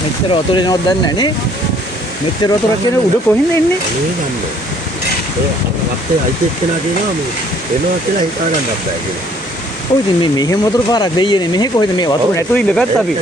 මෙච්චර වතුර එනවද දන්නේ නැහැ නේ. මෙච්චර වතුරක් කියන උඩ කොහෙන්ද එන්නේ? මේ ගන්නේ. ඒ අපේ අයිතිත් කෙනා කියනවා මේ එනවා කියලා හිතා ගන්නත් බෑ කියලා. ඔය ඉතින් මේ මෙහෙම වතුර පාරක් දෙයියනේ මෙහෙ කොහෙද මේ වතුර නැතුව ඉඳගත් අපි.